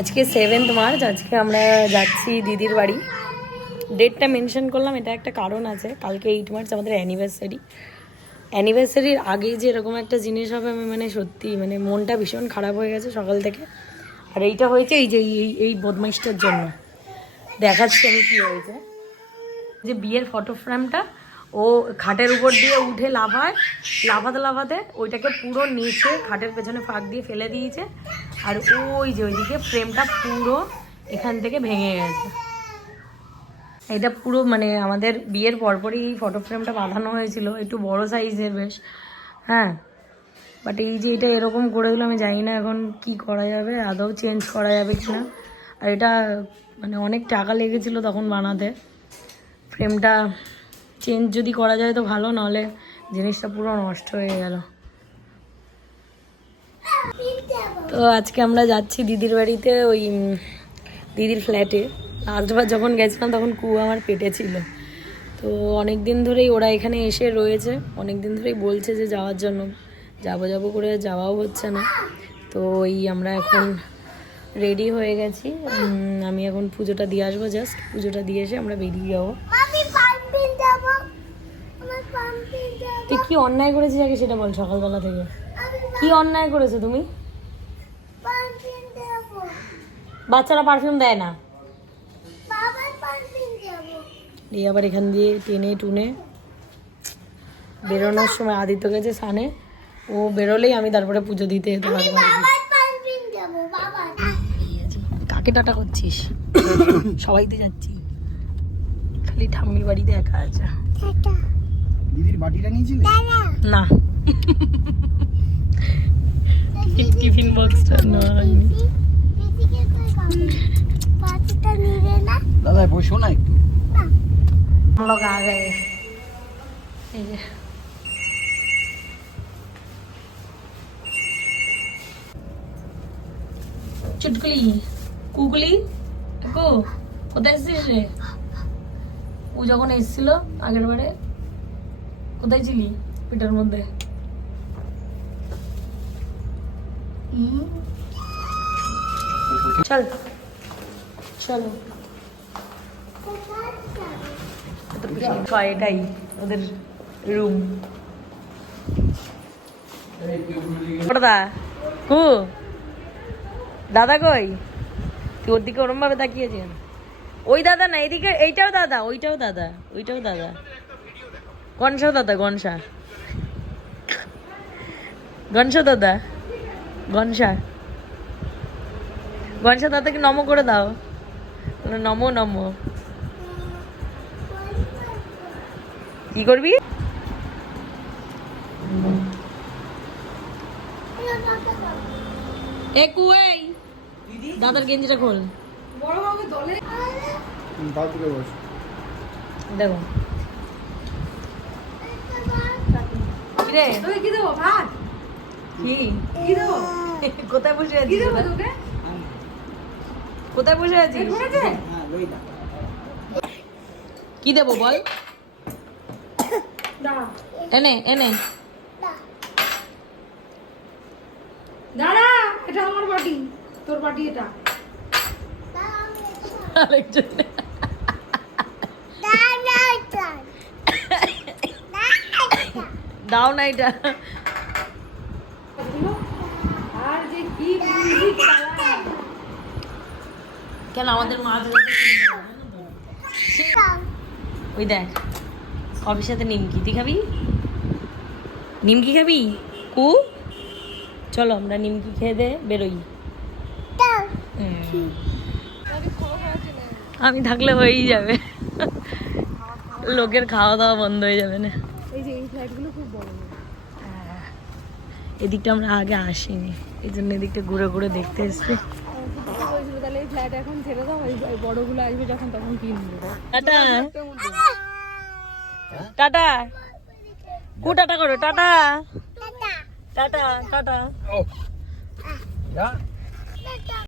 আজকে 7 মার্চ। আজকে আমরা যাচ্ছি দিদির বাড়ি। ডেটটা মেনশন করলাম, এটা একটা কারণ আছে। কালকে 8 মার্চ আমাদের অ্যানিভার্সারির আগেই যে এরকম একটা জিনিস হবে, আমি মানে সত্যি মানে মনটা ভীষণ খারাপ হয়ে গেছে সকাল থেকে। আর এইটা হয়েছে এই যে এই বদমাইশটার জন্য। দেখাচ্ছি আমি কী হয়েছে। যে বিয়ের ফটো ফ্রেমটা ও খাটের উপর দিয়ে উঠে লাফাতে ওইটাকে পুরো নিচে খাটের পেছনে ফাঁক দিয়ে ফেলে দিয়েছে। আর ওই যে ওইদিকে ফ্রেমটা পুরো এখান থেকে ভেঙে গেছে। এটা পুরো মানে আমাদের বিয়ের পরপরই এই ফটো ফ্রেমটা বাঁধানো হয়েছিল, একটু বড় সাইজের বেশ। হ্যাঁ, বাট এই যে এটা এরকম করে দিল, আমি জানি না এখন কি করা যাবে, আদৌ চেঞ্জ করা যাবে কিনা। আর এটা মানে অনেক টাকা লেগেছিল তখন বানাতে। ফ্রেমটা চেঞ্জ যদি করা যায় তো ভালো, নাহলে জিনিসটা পুরো নষ্ট হয়ে গেল। তো আজকে আমরা যাচ্ছি দিদির বাড়িতে, ওই দিদির ফ্ল্যাটে। লাস্টবার যখন গেছিলাম তখন কুয়া আমার পেটে ছিল। তো অনেক দিন ধরেই ওরা এখানে এসে রয়েছে, অনেক দিন ধরেই বলছে যে যাওয়ার জন্য, যাবো করে যাওয়াও হচ্ছে না। তো ওই আমরা এখন রেডি হয়ে গেছি। আমি এখন পুজোটা দিয়ে আসবো, জাস্ট পুজোটা দিয়ে এসে আমরা বেরিয়ে যাবো। তুই কি অন্যায় করেছিস আগে সেটা বল। সকালবেলা থেকে কি অন্যায় করেছো তুমি? বাচ্চারা পারফিউম দেয় না। দিয়ে আবার এখান দিয়ে টেনে টুনে বেরোনোর সময় আদিত্য গেছে সানে, ও বেরোলেই আমি তারপরে পুজো দিতে যেতে পারবো। কাকে টাটা করছিস? সবাই তো যাচ্ছি, খালি ঠাম্মির বাড়িতে একা আছে। দিদির বাটিটা নিয়েছিলে? না, টিফিন বক্সটা নয়নি। দাদা বসো না একটু। हम लोग आ गए। চুটকুলি কুকুলি কো কোথায় এসেছিস রে? ও যখন এসেছিল আগের বারে কোথায় ছিলি? পিটার মধ্যে। চল চলো। এটাই ওদের রুম। দাদা কু দাদা কই? তুই ওর দিকে ওরম ভাবে তাকিয়েছেন। ওই দাদা না, এদিকে এইটাও দাদা, ওইটাও দাদা, ওইটাও দাদা। গনসা দাদা, গনসা গনসা দাদা, গনসা গনসা দাদাকে নমো করে দাও। নমো নমো। কি করবি? দাদার গেঞ্জিটা খোল। দেখো কোথায় বসে আছিস? কোথায় বসে আছিস? কি দেবো বল? এনে এনে দাঁড়া, এটা আমার বাটি, তোর বাটি এটা। আরেকজন দাও না এটা। আর যে কি মিউজিক চালায়। কেন আমাদের মা ওই দেখ কফির সাথে নিমকি। তুই খাবি? নিমকি খাবি? কু চলো আমরা নিমকি খেয়ে দে বেরোই। আমি থাকলে হয়েই যাবে, লোকের খাওয়া দাওয়া বন্ধ হয়ে যাবে না। এই যে এই ফ্ল্যাটগুলো খুব বড়। এদিকটা আমরা আগে আসিনি, এই জন্য এদিকটা ঘুরে ঘুরে দেখতে এসছি। তাহলে এই ফ্ল্যাট এখন ছেড়ে দাও, এই বড়গুলো আসবে যখন তখন কিনবো। টাটা টাটা কু টাটা করো। Tata tata tata.